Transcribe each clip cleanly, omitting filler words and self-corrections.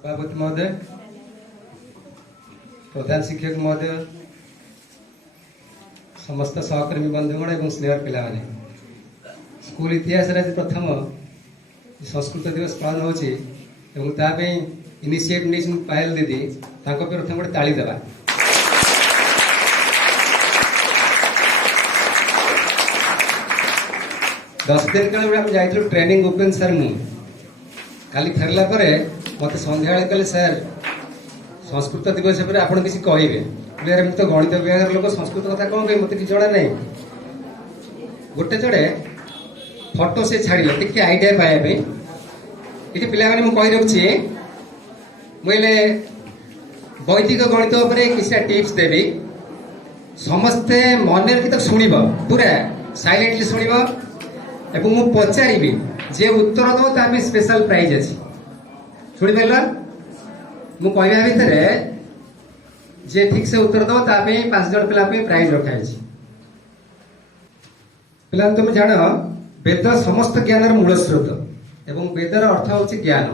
सभापति महोदय, प्रधान शिक्षक महोदय, समस्त सहकर्मी बंधुगण एवं स्नेह पिला माने स्कूल इतिहास आज प्रथम संस्कृत दिवस पालन होती इनिशिएटिव पायल दीदी प्रथम गोटे ताली देवा। दस दिन काल जाइलु ट्रेनिंग ओपन सर मु काली फेरला परे मत संध्या कहले सर संस्कृत दिवस पर आप किसी कहे तो गणित विभाग लोक संस्कृत कथा कौन कह मत कि जड़ा नहीं गोटे जड़े फोटो से छाड़े टे आईडिया पाइबा ये पिला कही रखी मुझे वैदिक गणित किसी टिप्स देवी समस्ते मन रखी तो शुण पूरा साइलेंटली शुण मु पचारि जे उत्तर दो ता स्पेशल प्राइज अच्छी शुणी पार मु कहवा भितर जे ठीक से उत्तर दो ता 5 जन पिला प्राइज रखाई पिला तुम जान वेद समस्त ज्ञान मूल स्रोत एवं वेदर अर्थ हूँ ज्ञान।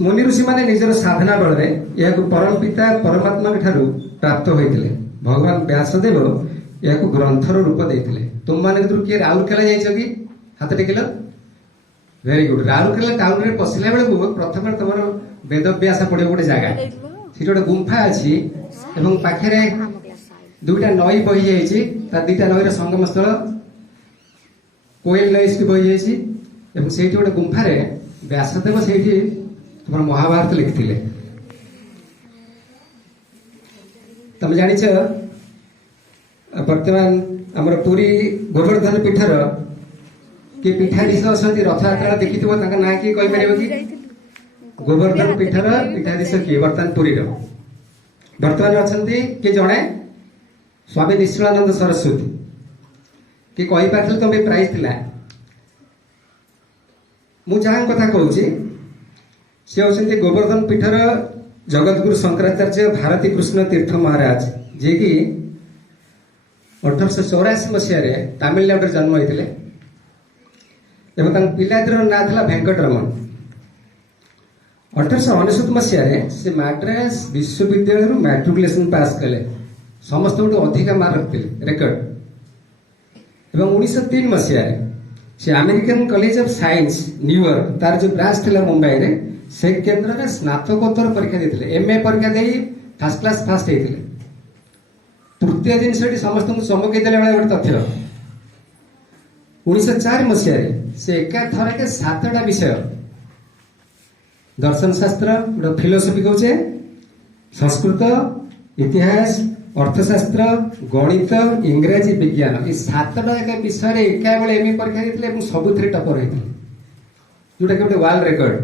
मुनि ऋषि माने निजर साधना बल यह परम पिता परमात्मा ठारू प्राप्त होते भगवान व्यासदेव यह ग्रंथर रूप देते तुम मान किए राउरकेला जाइछ कि हाथ टेकिल वेरी गुड। राउरकेला टाउन रे पशिला बेलू प्रथम तुम वेद व्यास पड़े गोटे जगह से गोटे गुंफा अच्छी एवं पाखे दुईटा नई बही जाइए दुईटा नईर संगम स्थल कोयल नई से बही जाइए से गोटे गुंफार व्यासदेव से तुम महाभारत लिखिले तुम जानिछ वर्तमान आमर पुरी गोवर्धन पीठर कि पीठाधीश अच्छा रथ यात्रा देखी ना किए कहीपर कि गोवर्धन पीठर पीठाधीश किए वर्तमान पुरी वर्तमान अच्छा किए जड़े स्वामी निश्चलानंद सरस्वती कि कहीपर तुम प्राइज थी मुझा कथा कहूँ सी होती गोवर्धन पीठर जगतगुरु शंकराचार्य भारती कृष्ण तीर्थ महाराज जी की 1884 मसीह तामिलनाडु जन्म होते पिलादीर ना था वेंकटरमण। 1899 मसीह से मद्रास विश्वविद्यालय मैट्रिकुलेशन पास कले समस्त अधिका मार्क रखते रेकर्ड। 1903 मसीह से American college of science New York तार जो ब्रांच थी मुंबई रे से केन्द्र में स्नातकोत्तर परीक्षा देते एमए परीक्षा दे फर्स्ट क्लास फास्ट होते। तृतीय जिनस समस्त चमकई देला गोटे तथ्य 1904 मसीह से एका थर के 7टा विषय दर्शन शास्त्र गोटे फिलोसफी कहे संस्कृत इतिहास अर्थशास्त्र गणित इंग्राजी विज्ञान ये 7टा एक विषय एका बेले एमए परीक्षा देते सबुथ टपर होते जोटा कि गोटे वर्ल्ड रेकर्ड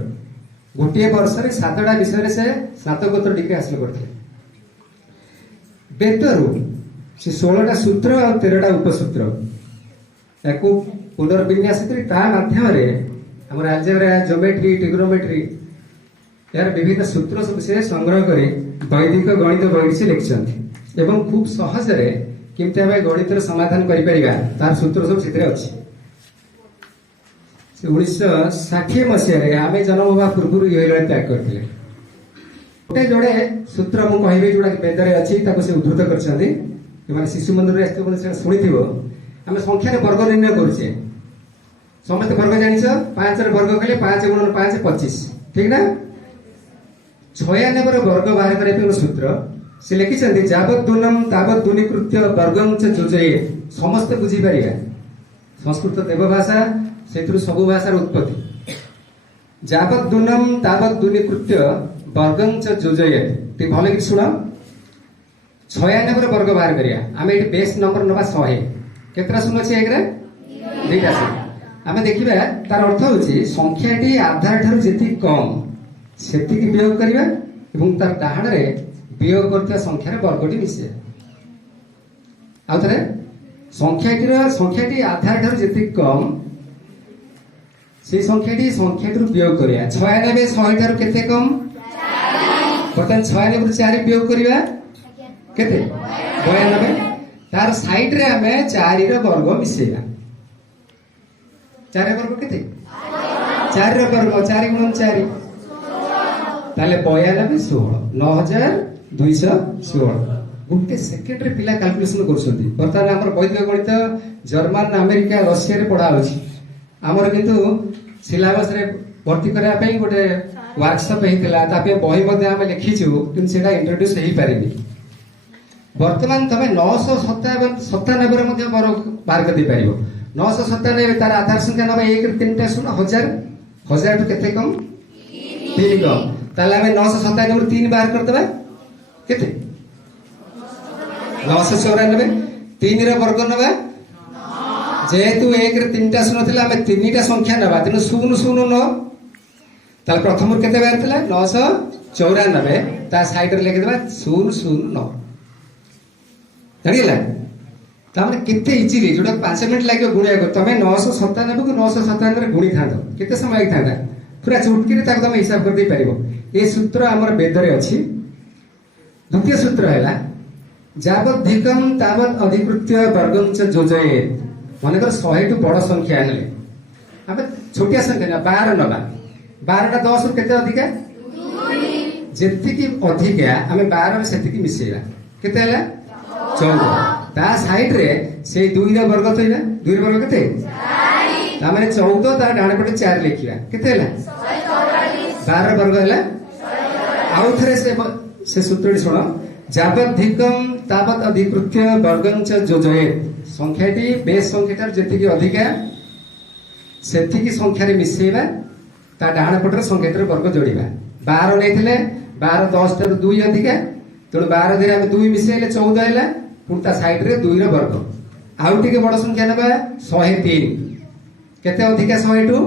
गोटे वर्ष 7टा विषय से स्नातकोत्तर डिग्री हासिल करते। वेदरू से 16टा सूत्र और 13टा उपसूत्र या पुनर्विन्यास माध्यम आम अलजेब्रा ज्योमेट्री ट्रिगोनोमेट्री यार विभिन्न सूत्र सब से संग्रह कर वैदिक गणित बही से लिखिं एवं खूब सहजरे केमती आम गणितर समाधान कर सूत्र सब से अच्छी। 1960 मसीह आम जन्म होगा पूर्व ये त्याग करते गोटे जोड़े सूत्र मुझे कहि जोड़ा वेदरे अच्छी से उद्धृत कर शिशु मंदिर शुणी आम संख्यार वर्ग निर्णय करुचे समस्त वर्ग जान 5 वर्ग कले 5 × 5 25 ठीक ना 96 वर्ग बाहर करने सूत्र से लिखिं जावत दूनम तावत दूनीकृत्य वर्गं च योजये समस्ते बुझीपर संस्कृत देवभाषा से सब भाषार उत्पत्ति जावत दूनम तावत दूनीकृत्य वर्गं च योजये भल कि शुण 96 वर्ग बाहर करिया आम ये बेस नंबर नवा 100 केतरा शून्य अच्छे एक दुईटा शून्य आम देखा तार अर्थ हूँ संख्याटी आधार ठार जी कम से वियोग करवा तार डाहाण वियोग कर संख्यार वर्गटी मिसे आउ थे संख्याटी आधार ठार जी कम से संख्याटी वियोग करिया 96 100 ठार केते कम बर्तमान 96 4 वियोग करवा केते 92 तार साइड रे हमें 4 वर्ग मिसेगा 4 वर्ग केते चार वर्ग 4 गुणन 4 ताले 92 16 9216 गोटे सेकेंडरे पिला कैलकुलेशन करुछंती बर्तमान हमर वैदिक गणित जर्मन अमेरिका रशिया रे पढ़ा होछि हमर किंतु सिलेबस रे भर्ती करा पे गोटे वर्कशॉप हेतिला तापे बही मध्ये हम लिखिछु किंतु सेटा इंट्रोड्यूस हेई पारिबी वर्तमान तमे 997 रे मध्ये मार्क दे पारिबो 997 तार आधार संख्या नबे 1 रे 3 टा सुन 1000 तो केते कम 3 कम ताले हम 997 रे 3 बार कर देबा केते 994 3 रे वर्ग नबा जेहेतु 1 रे 3 टा शून्य थिला हमें 3 टा संख्या नबा तेनु 009 ताले प्रथम केते बार थिला 994 ता साइड रे लिखि देबा 009 जानिला तामे केते इजीली जोटा 5 मिनिट लागियो गुणिया को तमे 997 को 997 रे गुणी थांदो केते समय लागी थांदा पूरा चुटकी रे ताको तमे हिसाब कर दे परिबो ए सूत्र हमर वेद रे अछि द्वितीय सूत्र हैला जावधिकम तावत अधिकृत्य वर्गं च योजयेत मानेकर 100 टू बड़ संख्या हेले अब छोटिया संख्या ना 12 नबा 12 टा 10 रु केते अधिका 2 जेति की अधिका हमें 12 रे सेति की मिसेला केते हैला 14 ता साइड रे से 2 रे वर्ग थइला 2 रे वर्ग केते 4 ता माने 14 ता डाणे पटे 4 लिखिया केते हैला 12 वर्ग हैला आउ थरे से सूत्रटी सुनो जावधिकम तावत अधिकृत्य वर्गं च योजयेत संख्याटी बेस संख्याटार जेतिकी अधिका सेतिकी संख्या रे मिसेबा ता डाण पटर संख्याटर वर्ग जोड़िबा 12 नेथिले 12 10 टर 2 अधिका तेणु 12 दिरे हम 2 मिसेले 14 हैला पुण ता साइड रे 2 रे वर्ग आउ टिके बड़ संख्या नबा 103 केते अधिका 100 टू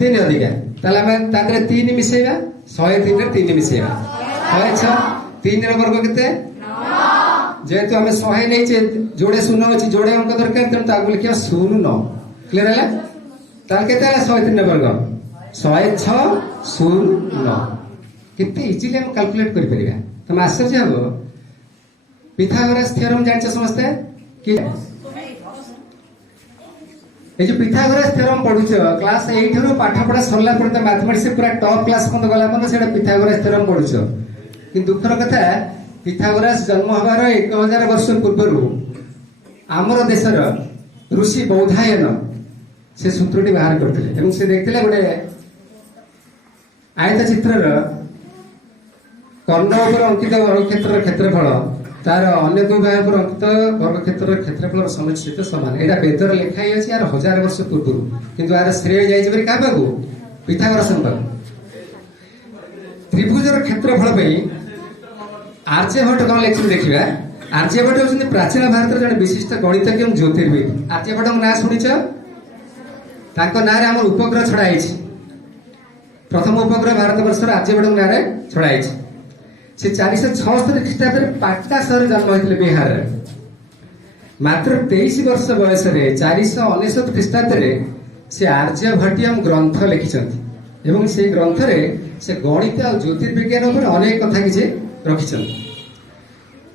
3 अधिका ताले हम ताकरे 3 मिसेबा 103 रे 3 मिसेबा 106 3 रे वर्ग केते 9 जेतु हमें 100 नै छे जोड़े शून्य अछि जोड़े अंक दरकार तेन ताको लिखिया 09 क्लियर हैला ताल केते हैला 103 रे वर्ग 106 09 केते इजीली हम कैलकुलेट करि परिबा तम आश्चर्य हो पिथागोरस थ्योरम जानछ समझते कि ए जो पिथागोरस थ्योरम पढुछ क्लास 8 रो पाठ पढा सरला पढते मैथमेटिक्स से पूरा टॉप क्लास पन गला पन सेडा पिथागोरस थ्योरम पढुछ कि दुखर कथा पिथागोरस जन्म हबार 1000 वर्ष पूर्व आमर देशर ऋषि बौधायन से सूत्रटी बाहर करथिले एवं से देखथिले गोटे आयत चित्रर कर्ण ऊपर अंकित वर्ग क्षेत्र क्षेत्रफल तार अन्य दु भाग पर अंकित वर्ग क्षेत्र क्षेत्रफल समुचित समान एटा वेदर लिखाई अछि यार 1000 वर्ष पूर्व किंतु यार श्रेय जाय जेबरी का बाबू पिथागोरस त्रिभुजर क्षेत्रफल पे आर्यभट्ट कौन लेखिन देखिबा आर्यभट्ट होछन प्राचीन भारत जने विशिष्ट गणितज्ञ एवं ज्योतिर्विद आर्यभट्ट ना सुनिछ ताको नारे हमर उपग्रह छडाइछि प्रथम उपग्रह भारत वर्ष आर्यभट्ट नारे छडाइछि से 476 ख्रीष्टाब्द रे पाटना शहर जन्म होइतले बिहार रे मात्र 23 वर्ष बयस रे 499 ख्रीष्टाब्द रे से आर्यभट्टियम ग्रंथ लिखिछन्ति एवं से ग्रंथ रे से गणित और ज्योतिर्विज्ञान ऊपर अनेक कथा किछि रखिछन्ति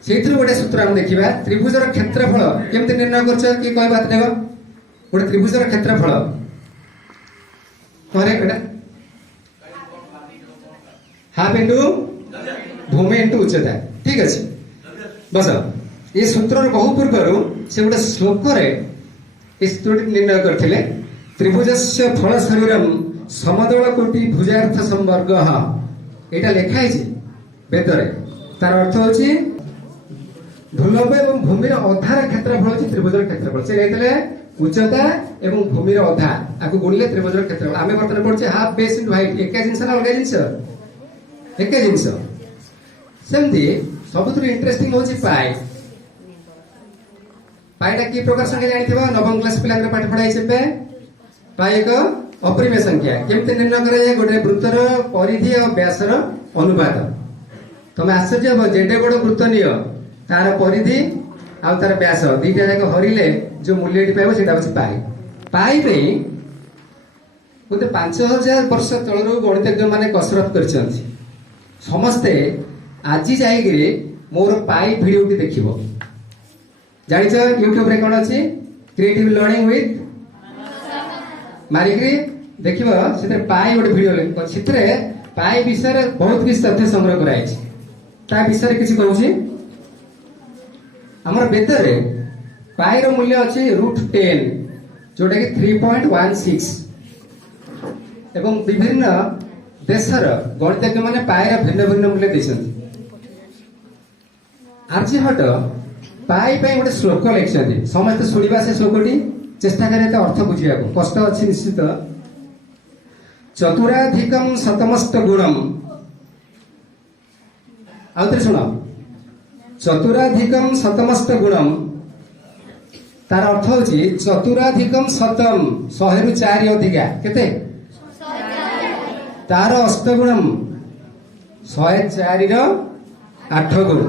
सेथि गोटे सूत्र हम देखिबा त्रिभुजर क्षेत्रफल केमते निर्णय करछ कि कोइ बात नेबो गोटे त्रिभुजर क्षेत्रफल करे बेटा हाफ इनटू भूमि इनटू उच्चता ठीक अछि बस ये सूत्र बहु पूर्व से गोटे श्लोक रे ए सूत्रटी निर्णय करथिले त्रिभुजस्य फल शरीरम समदल कोटि भुजार्थ संवर्ग एटा लेखा है वेद रे तार अर्थ होची ध्रुव एवं भूमि अधार क्षेत्रफल होची त्रिभुजर क्षेत्रफल से लेतले उच्चता एवं भूमि अधा आको गुणिले त्रिभुजर क्षेत्रफल आमे वर्तमान पड़छे हाफ बेस इनटू हाइट एका जिंस ना अलगा जिंस एका जिंस सेमती सबुतर इंटरेस्टिंग होची पाई पाईटा की प्रकार संख्या जानिथिबा नवम क्लास पिला रे पाठ पढाई छेपे पाई एक अपरिमेय संख्या केमते निर्णय करा जाय गोटे वृत्तर परिधि और व्यासर अनुपात तमे आश्चर्य हो जेडे बड़ वृत्त नियो तार परिधि आ तार व्यास दुईटा जाक हरिले जो मूल्यटी पाइबो सेटा होछि पाई पाई पे गोटे 5000 वर्ष तळरो गणितज्ञ माने कसरत करछन्ति समस्ते आजि जाइगिरे मोर पाई भिडियोटी देखिबो जानिछ यूट्यूब रे कोन अछि क्रिएटिव लर्निंग विथ मारिकी देखिब से पाई गोटे भिडियो से पाई विषय बहुत किसी तथ्य संग्रह कराई ता विषय किसी कहूँ आमर बेदर पाई मूल्य अच्छी √10 जोटा कि 3.16 एवं विभिन्न देशर गणितज्ञ मैंने पाएर भिन्न भिन्न मूल्य देते आर्यभट्ट पाई गोटे श्लोक लिखिं समस्त शुणा से श्लोकटी चेष्टा करें अर्थ बुझा कष्ट अच्छी निश्चित चतुराधिकम शतमस्त गुणम आउे शुण चतुराधिकम शतमस्त गुणम तार अर्थ हूँ चतुराधिकम शतम 100 ରୁ 4 अधिका केते तार अष्टगुणम 104 ର 8 गुण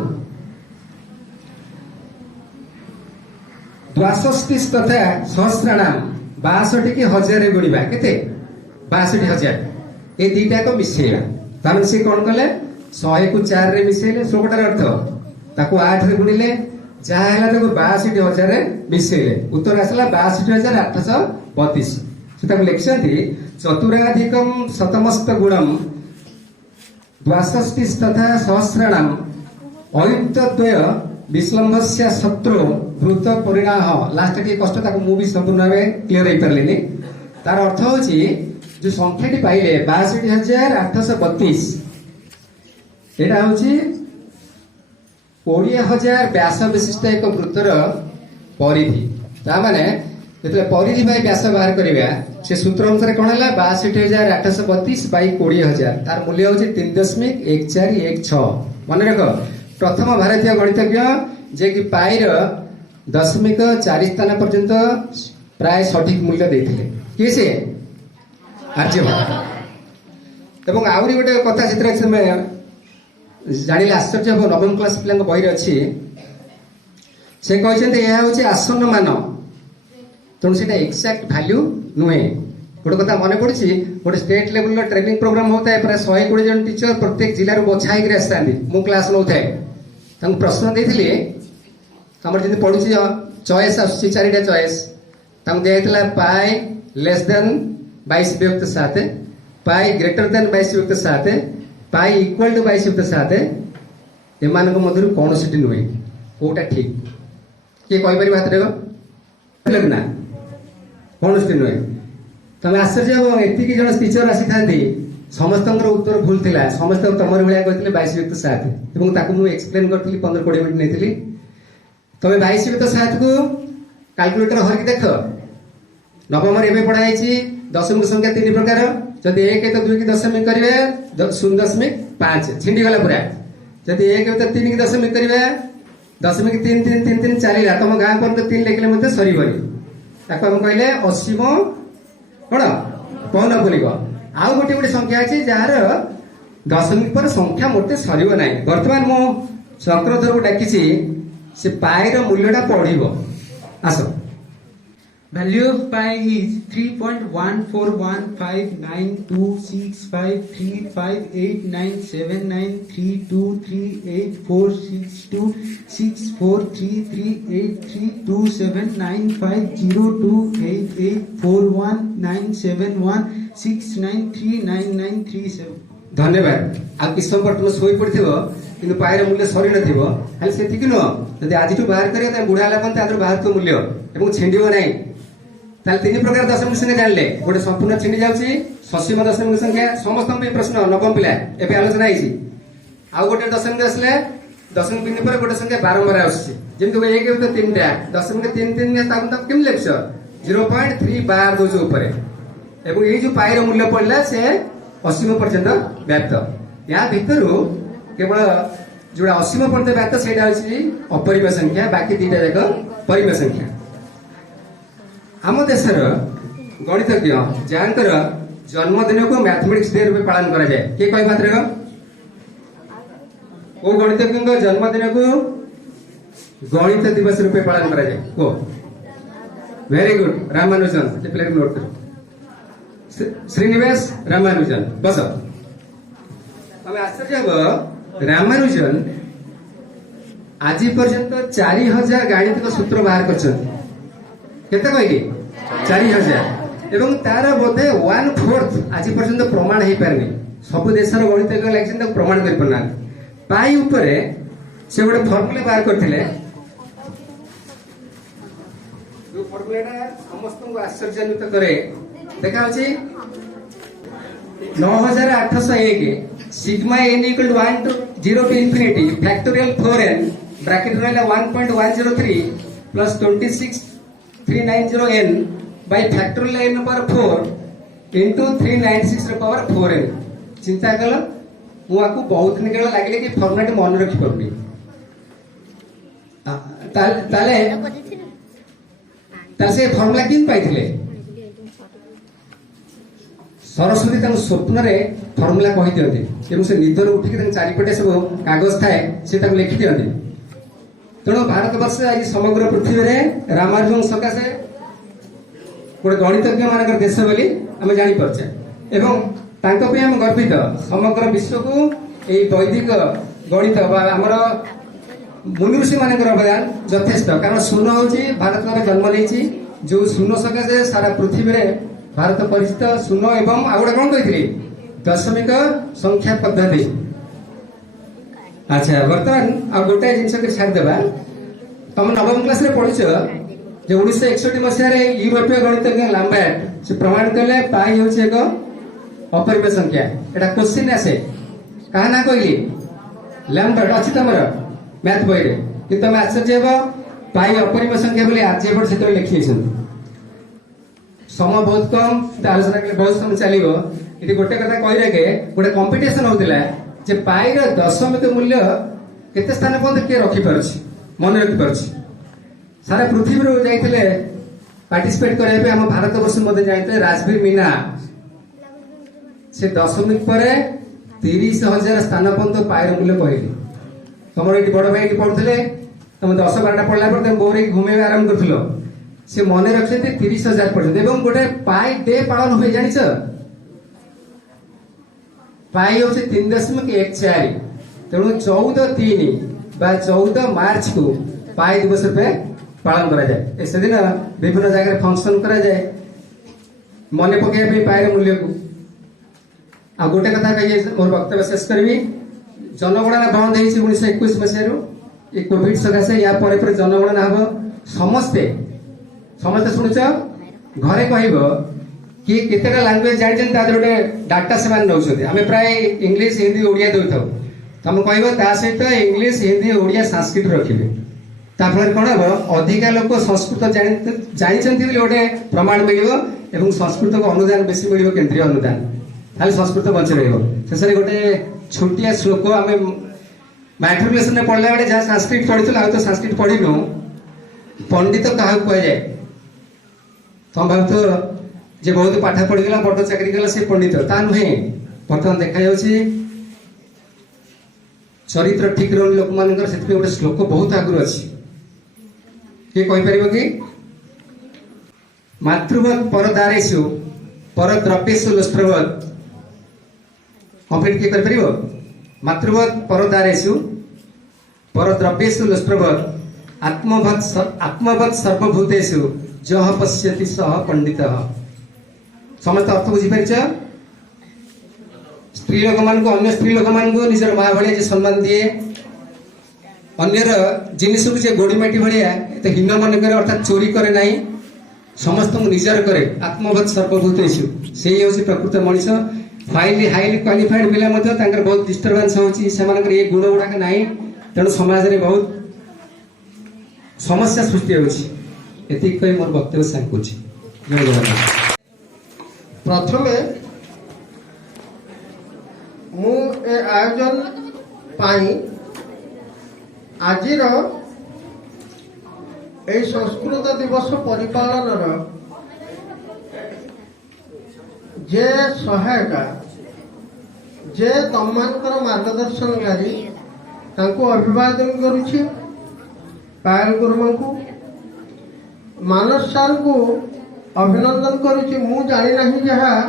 62 तथा सहस्राणाम 62 की 1000 गुणिबा केते 62,000 ये दीटा को मिसेला तार से कौन कले 100 को 4 रे मिसेले श्लोकटार अर्थ ताको 8 रे गुणिले जहाँ है ताको 62,000 मिसेले उत्तर आसला 62,832 से लिखिं चतुराधिकम शतमस्त गुणम 62 तथा सहस्राणाम अयुक्तद्वय विश्लम्भस्य शत्रु भूत परिणाम लास्ट टी कष्ट मुझे संपूर्ण भाव क्लीयर हो पारे तार अर्थ हूँ जो संख्याटी पाइले 62,832 यहाँ हूँ 20,000 व्यास विशिष्ट एक वृत्तर परिधि ताने जो परिधि व्यास बाहर करवा से सूत्र अनुसार कौन है 62,832 / 20,000 तार मूल्य हूँ 3.1416 मन रख प्रथम भारतीय गणितज्ञ जे कि पाईर 0.4 स्थान पर्यंत प्राय सठिक मूल्य देते किए से आर्यभट्ट एवं आहरी गोटे कथा से जानिले आश्चर्य हम नवम क्लास पिला बही अच्छी से कहते यह हूँ आसन्न मान तेणु से एक्जाक्ट भैल्यू नुहे गोटे कथा मन पड़ी गोटे स्टेट लेवल ट्रेनिंग प्रोग्राम होता है प्राय 120 जन टीचर प्रत्येक जिले बछा होकर आसता मु क्लास नौ थाए प्रश्न देती आम जी पढ़ू चॉइस आस 4टा चॉइस दिखाई पाई लेस देन 22 विभक्त 7 पाई ग्रेटर देन 22 विभक्त 7 पाई इक्वल टू 22 विभक्त 7 एम मध्य कौन सी नुहे कौटा ठीक किए कहीपर हाथ ना कौन सी नुहे तुम आश्चर्य हम एतिक जन टीचर आसी था समस्त उत्तर भूल था समस्त तुम भाया कहते 22 विभक्त 7 मुझे एक्सप्लेन करी 15-20 मिनट नहीं तुम 22 विभक्त 7 को कैलकुलेटर हरिक देख नवम पढ़ाई दशमिक संख्या 3 प्रकार जदि 1 तो 2 की दशमिक करेंगे 0.5 छिंडीगला पूरा जदि 1 तो 3 की दशमिक करेंगे 0.333 चलला तुम गाँ पर 3 लिखले सरबनी ताको हम कहले असीम कौन पौन बोलिक आउ गोटे गोटे संख्या अच्छी जार दशमिक पर संख्या मोटे सर ना बर्तमान मु चक्रधर को डाकी से पाईर मूल्यटा पढ़ आस Value of pi is 3.1415982653589978419716939937 धन्यवाद आ किस समय तुम शोई पड़ी कि पाईर मूल्य सरी नथिबो खाली सेतिक नुह जदि आज बाहर करिया बुढ़ा है बाहर तो मूल्य एवं छिंडिबो नहीं ताल 3 प्रकार दशमिक संख्या जानले गोटे संपूर्ण छिंडी जाउची ससीम दशमिक संख्या समस्त प्रश्न नवम पिला एबे आलोचना होईची आउ गोटे दशमिक आसले दशमिक बिंदु पर गोटे संख्या बारंबार आउची जेमति 1 तो 3टा दशमिक 3 ताकु केम लिखछ 0.3 बार दोज ऊपर एवं ये जो पाईर मूल्य पड़ला से असीम पर्यंत व्याप्त या भितर केवल जो असीम पर्यंत व्याप्त से अपरिमेय संख्या बाकी 2टा जाक परिमेय संख्या आम देशर गणितज्ञ जहाँकर जन्मदिन को मैथमेटिक्स डे रूप पालन करा जाए किए कह पात्र वो गणितज्ञ जन्मदिन को गणित दिवस रूप पालन करा जाए को very good Ramanujan note Srinivasa Ramanujan बस हमें आश्चर्य हम रामानुजन आज पर्यंत 4,000 गाणितिक सूत्र बाहर कर 4,000 ଏବଂ ତାର ବୋଧେ 1/4 ଆଜି ପର୍ଯ୍ୟନ୍ତ ପ୍ରମାଣ ହେଇପାରିନି। ସବୁ ଦେଶର ଗଣିତଜ୍ଞ ଲାଗିଛନ୍ତି ତାକୁ ପ୍ରମାଣ କରିପାରୁନାହାନ୍ତି। ପାଇ ଉପରେ ସେ ଗୋଟେ ଫର୍ମୁଲା ବାହାର କରିଥିଲେ, ଯୋଉ ଫର୍ମୁଲାଟା ସମସ୍ତଙ୍କୁ ଆଶ୍ଚର୍ଯ୍ୟାନ୍ୱିତ କରେ। ଦେଖା ହଉଛି 9801 sigma n equal to 1 to 0 to infinity factorial 4n bracket रहला 1.103 plus 26390n by factorial n power 4 into 396 ର पावर 4n। चिंता कल मु आकु बहुत निकल लागले कि फॉर्मेट मन रखि परबी ताले से फॉर्मूला किन पाइथिले। सरस्वती स्वप्न रे फॉर्मूला कहि दियंती एवं से निदर उठिक चारिपटे सब कागज थाए से लिखि दियंती। तेणु भारत वर्ष आज समग्र पृथ्वी रे रामानुजन सकाशे गोटे गणितज्ञ मान देश बोली आम जापारे एवं आम गर्वित समग्र विश्व को यही वैदिक गणित आमर मुनि ऋषि मान अवदान यथेष्ट। कारण शून्य हूँ भारत जन्म नहीं जो शून्य सकाशे सारा पृथ्वी रे भारत परिचित शून्य एवं आ गोटे कौन कही दशमिक संख्या पद्धति। अच्छा बर्तमान आ गोटे जिनस छाड़देवा तुम नवम क्लास रे पढ़ुच जो 1961 मसीह यूरोपीय गणितज्ञ लैम्बार्ट से प्रमाण कले पाई हूँ एक अपरिमेय संख्या। एटा क्वेश्चन आसे कहा ना कहली लैम्बार्ट अच्छी तुम मैथ बही रे कि तुम आश्चर्य हे पाई अपरिमेय संख्या बोली आर्यभट्ट से लिखी समय बहुत कम आलोचना कले बहुत समय चलो। ये गोटे कथा कही के गोटे कंपिटिशन होता जे पाई दशमिक मूल्य केते स्थान पर्यंत किए रखिपार मन रखिपार सारा पृथ्वी जाते पार्टिसिपेट करने आम भारत वर्ष मध्य जाते राजवीर मीना से दशमिक पर 30,000 स्थान पर्यंत पाई मूल्य कहली। तुम ये बड़ भाई पढ़ुले तुम 10-12 पढ़ला तुम बोर घूमे आरंभ कर से मन रखते 30,000 पर्यटन एवं गोटे पाई डे पालन हुए जान पाई हूँ 3.14 तेणु 14 मार्च को पाई दिवस रूपे पालन करा जाए। से दिन विभिन्न जगह फंक्शन करा जाए मन पकड़ पाई मूल्य को। आ गोटे कथा कही मोर वक्तव्य शेष करी जनगणना बंद हो 1921 मसीह कोविड सकाशे या जनगणना हम समस्ते समस्त शुणुच घरे कह कि केतेटा लैंग्वेज जानते गोटे डाटा से नौ आम प्राय इंग्लिश हिंदी ओडिया दे था तुम कह सहित इंग्लिश हिंदी ओडिया संस्कृत रखिए ताफल कौन हम अधिका लोक संस्कृत जानते गोटे प्रमाण मिल संस्कृत को अनुदान बेसी मिल केंद्रीय अनुदान खाली संस्कृत बंची शेष गोटे छोटिया श्लोक आम मैट्रिकुलेशन पढ़ला बेले जहाँ संस्कृत पढ़ी तो संस्कृत पढ़ीनु पंडित क्या कहुए तुम भाव जे बहुत पाठ पढ़ीगला बड़ चाकरी कला से पंडित ता नुहे बर्तमान देखा चरित्र ठीक रही लोक मान गोटे श्लोक बहुत आगुरी अच्छी किए कहीपर कि मातृवत परदारेशु परद्रव्येशु लुष्ट्रवत कंप्लीट किए कर मातृवत परदारेशु परद्रव्येशु लुष्ट्रवत आत्मवत सर्वभूतेषु जह पश्यति सह पंडित समस्त अर्थ बुझीपार स्त्री लोक मान अन्य स्त्री लोक मान निजर माँ भाया सम्मान दिए अन्यर जिनिस को गोड़ीमाटी भाया हीन मन करे अर्थात चोरी करे ना समस्त निजर करे आत्मवत सर्वभूतेषु से हूँ प्रकृत मनीष हाईली क्वालिफाइड पिला बहुत डिस्टर्बांस होची ये गुण गुड़ाक ना तेणु समाज में बहुत समस्या सृष्टि होची एति कही मोर वक्तव्य सांग कुछ जय जगन्नाथ। प्रथमे मु ए आयोजन पाई आजिर ए संस्कृत दिवस परिपालन जे सहायता जे तममानकर मार्गदर्शनकारी तांको अभिवादन करुछि पायल गुरुमा को मानस सार को अभिनंदन करुछि। मु जानि नाही जहा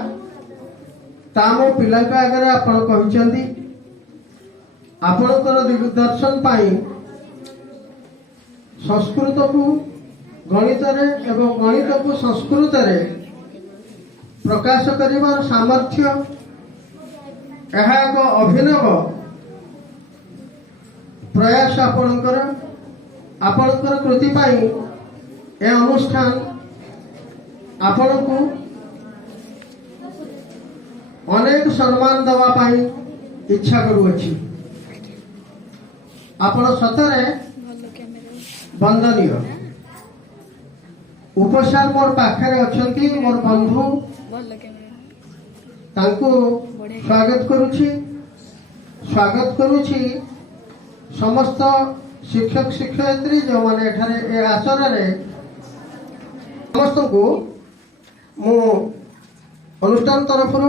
ता मो पिला का आगे आपण कहिसंती आपणकर दिग्दर्शन पाई संस्कृत को गणित रे एवं गणित को संस्कृत रे ପ୍ରକାଶ କରିବାର ସାମର୍ଥ୍ୟ ଏହା ଏକ ଅଭିନବ ପ୍ରୟାସ ଆପଣଙ୍କର କୃତି ପାଇଁ ଏ ଅନୁଷ୍ଠାନ ଆପଣଙ୍କୁ ଅନେକ ସମ୍ମାନ ଦେବା ପାଇଁ ଇଚ୍ଛା କରୁଅଛି। ଆପଣ ସତରେ ବନ୍ଦନୀୟ। ଉପସାର ମୋର ପାଖରେ ଅଛନ୍ତି ମୋର ବନ୍ଧୁ, ତାଙ୍କୁ ସ୍ୱାଗତ କରୁଛି ସମସ୍ତ ଶିକ୍ଷକ ଶିକ୍ଷୟିତ୍ରୀ ଯେଉଁମାନେ ଏଠାରେ ଏ ଆସନରେ ସମସ୍ତଙ୍କୁ ମୁଁ ଅନୁଷ୍ଠାନ ତରଫରୁ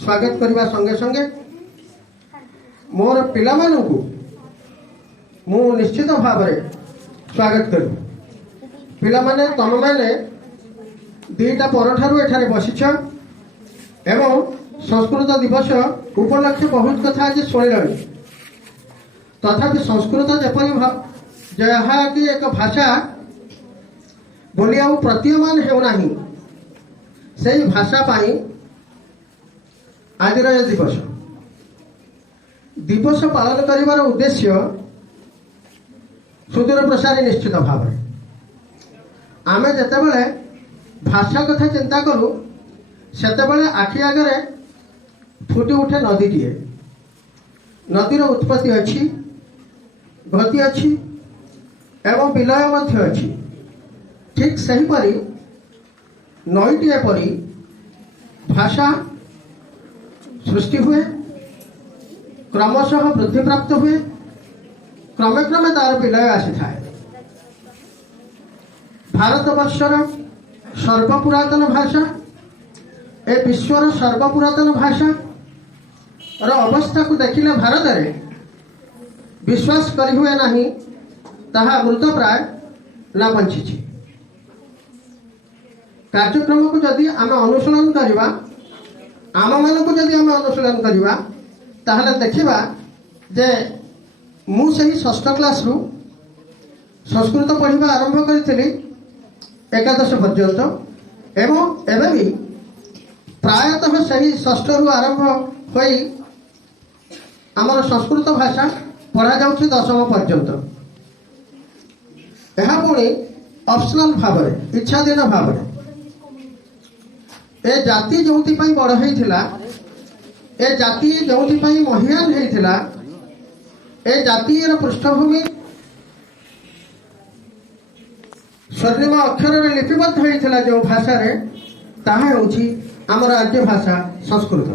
ସ୍ୱାଗତ କରିବା ସଙ୍ଗେ ସଙ୍ଗେ ମୋର ପିଲାମାନଙ୍କୁ ମୁଁ ନିଶ୍ଚିତ ଭାବରେ ସ୍ୱାଗତ କରିବି। ପିଲାମାନେ ତମମାନେ 2ଟା ପରଠାରୁ ଏଠାରେ ବସିଛ ଏବଂ ସଂସ୍କୃତ ଦିବସ ଉପଲକ୍ଷେ ବହୁତ କଥା ଆଜି ଶୁଣିଲଣି। ତଥାପି ସଂସ୍କୃତ ଯେପରି ଯାହାକି ଏକ ଭାଷା ବୋଲି ଆଉ ପ୍ରତୀୟମାନ ହେଉନାହିଁ, ସେହି ଭାଷା ପାଇଁ ଆଜିର ଏ ଦିବସ ପାଳନ କରିବାର ଉଦ୍ଦେଶ୍ୟ ସୁଦୂର ପ୍ରସାରୀ ନିଶ୍ଚିତ ଭାବରେ। ଆମେ ଯେତେବେଳେ ଭାଷା କଥା ଚିନ୍ତା କରୁ ସେତେବେଳେ ଆଖି ଆଗରେ ଫୁଟି ଉଠେ ନଦୀଟିଏ। ନଦୀର ଉତ୍ପତ୍ତି ଅଛି, ଗତି ଅଛି ଏବଂ ବିଲୟ ମଧ୍ୟ ଅଛି। ଠିକ୍ ସେହିପରି ନଈଟିଏ ପରି ଭାଷା ସୃଷ୍ଟି ହୁଏ, କ୍ରମଶଃ ବୃଦ୍ଧିପ୍ରାପ୍ତ ହୁଏ, କ୍ରମେ କ୍ରମେ ତାର ବିଲୟ ଆସିଥାଏ। ଭାରତବର୍ଷର ସର୍ବପୁରାତନ ଭାଷା, ଏ ବିଶ୍ୱର ସର୍ବପୁରାତନ ଭାଷାର ଅବସ୍ଥାକୁ ଦେଖିଲେ ଭାରତରେ ବିଶ୍ୱାସ କରିହୁଏ ନାହିଁ ତାହା ମୃତପ୍ରାୟ ନା ବଞ୍ଚିଛି। କାର୍ଯ୍ୟକ୍ରମକୁ ଯଦି ଆମେ ଅନୁଶୀଳନ କରିବା, ଆମମାନଙ୍କୁ ଯଦି ଆମେ ଅନୁଶୀଳନ କରିବା, ତାହେଲେ ଦେଖିବା ଯେ ମୁଁ ସେହି 6ଠ କ୍ଲାସରୁ ସଂସ୍କୃତ ପଢ଼ିବା ଆରମ୍ଭ କରିଥିଲି ଏକାଦଶ ପର୍ଯ୍ୟନ୍ତ ଏବଂ ଏବେ ବି ପ୍ରାୟତଃ ସେହି 6ଠରୁ ଆରମ୍ଭ ହୋଇ ଆମର ସଂସ୍କୃତ ଭାଷା ପଢ଼ାଯାଉଛି 10ମ ପର୍ଯ୍ୟନ୍ତ। ଏହା ପୁଣି ଅପସନାଲ ଭାବରେ, ଇଚ୍ଛାଧୀନ ଭାବରେ। ଏ ଜାତି ଯେଉଁଥିପାଇଁ ବଡ଼ ହେଇଥିଲା, ଏ ଜାତି ଯେଉଁଥିପାଇଁ ମହିୟାନ ହେଇଥିଲା, ଏ ଜାତିର ପୃଷ୍ଠଭୂମି ସ୍ୱର୍ଣ୍ଣିମ ଅକ୍ଷରରେ ଲିପିବଦ୍ଧ ହେଇଥିଲା ଯେଉଁ ଭାଷାରେ, ତାହା ହେଉଛି ଆମର ରାଜ୍ୟ ଭାଷା ସଂସ୍କୃତ।